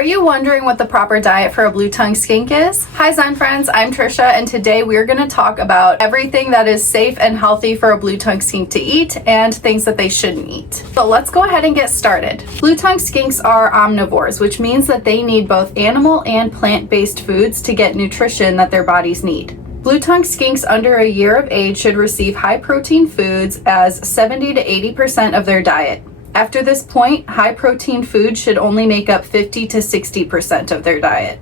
Are you wondering what the proper diet for a blue tongue skink is? Hi Zen friends, I'm Trisha, and today we're going to talk about everything that is safe and healthy for a blue tongue skink to eat and things that they shouldn't eat. So let's go ahead and get started. Blue tongue skinks are omnivores, which means that they need both animal and plant-based foods to get nutrition that their bodies need. Blue tongue skinks under a year of age should receive high protein foods as 70 to 80% of their diet. After this point, high protein food should only make up 50 to 60% of their diet.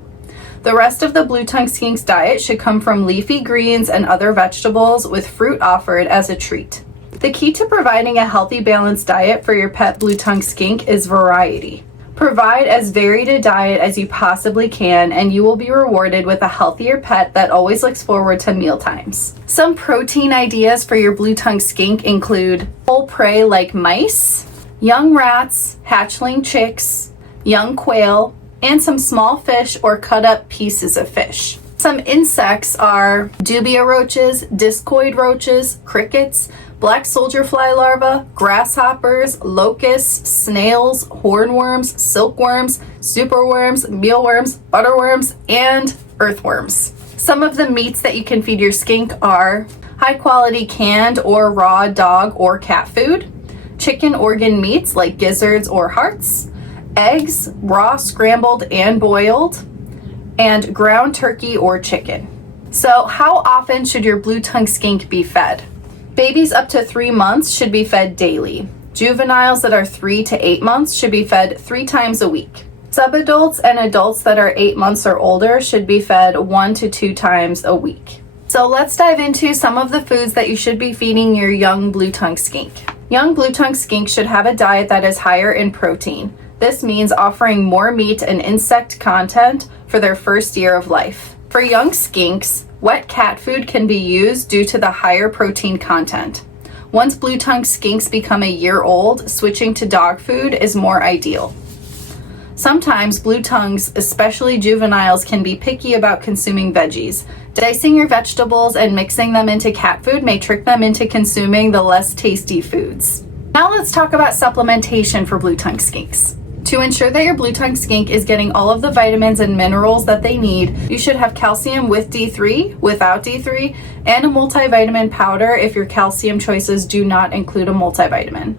The rest of the blue tongue skink's diet should come from leafy greens and other vegetables with fruit offered as a treat. The key to providing a healthy balanced diet for your pet blue tongue skink is variety. Provide as varied a diet as you possibly can, and you will be rewarded with a healthier pet that always looks forward to meal times. Some protein ideas for your blue tongue skink include whole prey like mice, young rats, hatchling chicks, young quail, and some small fish or cut up pieces of fish. Some insects are dubia roaches, discoid roaches, crickets, black soldier fly larvae, grasshoppers, locusts, snails, hornworms, silkworms, superworms, mealworms, butterworms, and earthworms. Some of the meats that you can feed your skink are high quality canned or raw dog or cat food, chicken organ meats like gizzards or hearts, eggs, raw, scrambled, and boiled, and ground turkey or chicken. So how often should your blue tongue skink be fed? Babies up to 3 months should be fed daily. Juveniles that are 3 to 8 months should be fed 3 times a week. Subadults and adults that are 8 months or older should be fed 1 to 2 times a week. So let's dive into some of the foods that you should be feeding your young blue tongue skink. Young blue tongue skinks should have a diet that is higher in protein. This means offering more meat and insect content for their first year of life. For young skinks, wet cat food can be used due to the higher protein content. Once blue tongue skinks become a year old, switching to dog food is more ideal. Sometimes blue tongues, especially juveniles, can be picky about consuming veggies. Dicing your vegetables and mixing them into cat food may trick them into consuming the less tasty foods. Now let's talk about supplementation for blue tongue skinks. To ensure that your blue tongue skink is getting all of the vitamins and minerals that they need, you should have calcium with D3, without D3, and a multivitamin powder if your calcium choices do not include a multivitamin.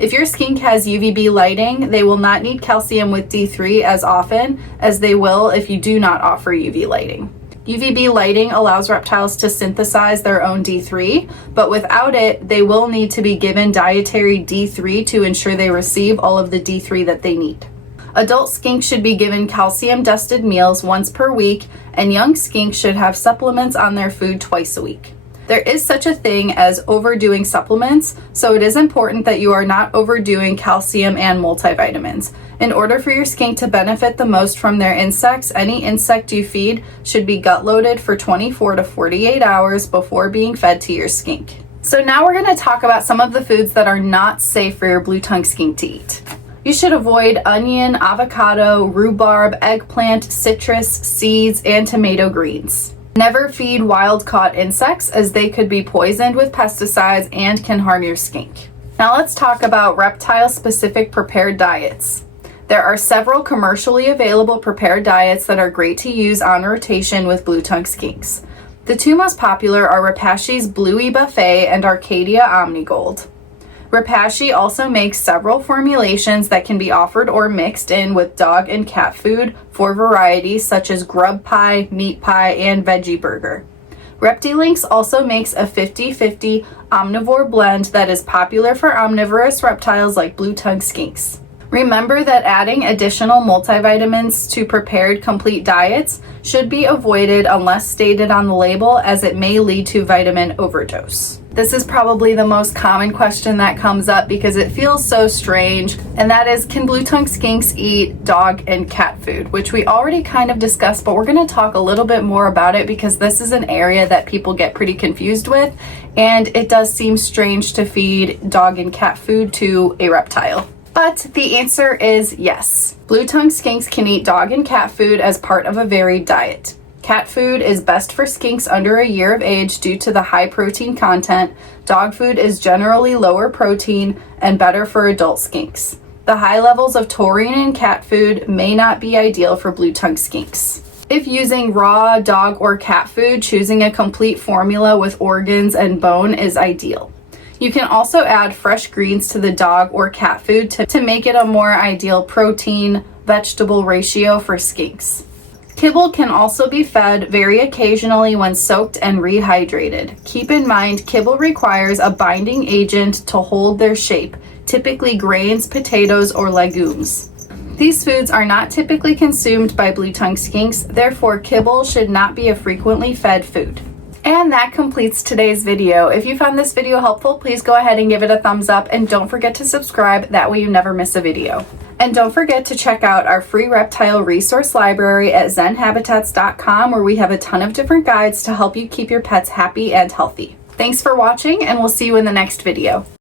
If your skink has UVB lighting, they will not need calcium with D3 as often as they will if you do not offer UV lighting. UVB lighting allows reptiles to synthesize their own D3, but without it, they will need to be given dietary D3 to ensure they receive all of the D3 that they need. Adult skinks should be given calcium-dusted meals once per week, and young skinks should have supplements on their food twice a week. There is such a thing as overdoing supplements, so it is important that you are not overdoing calcium and multivitamins. In order for your skink to benefit the most from their insects, any insect you feed should be gut loaded for 24 to 48 hours before being fed to your skink. So now we're going to talk about some of the foods that are not safe for your blue tongue skink to eat. You should avoid onion, avocado, rhubarb, eggplant, citrus, seeds, and tomato greens. Never feed wild-caught insects as they could be poisoned with pesticides and can harm your skink. Now let's talk about reptile-specific prepared diets. There are several commercially available prepared diets that are great to use on rotation with blue tongue skinks. The 2 most popular are Repashy's Bluey Buffet and Arcadia Omnigold. Repashy also makes several formulations that can be offered or mixed in with dog and cat food for varieties such as grub pie, meat pie, and veggie burger. Reptilinks also makes a 50-50 omnivore blend that is popular for omnivorous reptiles like blue tongue skinks. Remember that adding additional multivitamins to prepared complete diets should be avoided unless stated on the label, as it may lead to vitamin overdose. This is probably the most common question that comes up because it feels so strange, and that is, can blue tongue skinks eat dog and cat food? Which we already kind of discussed, but we're going to talk a little bit more about it because this is an area that people get pretty confused with, and it does seem strange to feed dog and cat food to a reptile. But the answer is yes. Blue tongue skinks can eat dog and cat food as part of a varied diet. Cat food is best for skinks under a year of age due to the high protein content. Dog food is generally lower protein and better for adult skinks. The high levels of taurine in cat food may not be ideal for blue tongue skinks. If using raw dog or cat food, choosing a complete formula with organs and bone is ideal. You can also add fresh greens to the dog or cat food to make it a more ideal protein-vegetable ratio for skinks. Kibble can also be fed very occasionally when soaked and rehydrated. Keep in mind, kibble requires a binding agent to hold their shape, typically grains, potatoes, or legumes. These foods are not typically consumed by blue tongue skinks, therefore kibble should not be a frequently fed food. And that completes today's video. If you found this video helpful, please go ahead and give it a thumbs up and don't forget to subscribe, that way you never miss a video. And don't forget to check out our free reptile resource library at zenhabitats.com, where we have a ton of different guides to help you keep your pets happy and healthy. Thanks for watching, and we'll see you in the next video.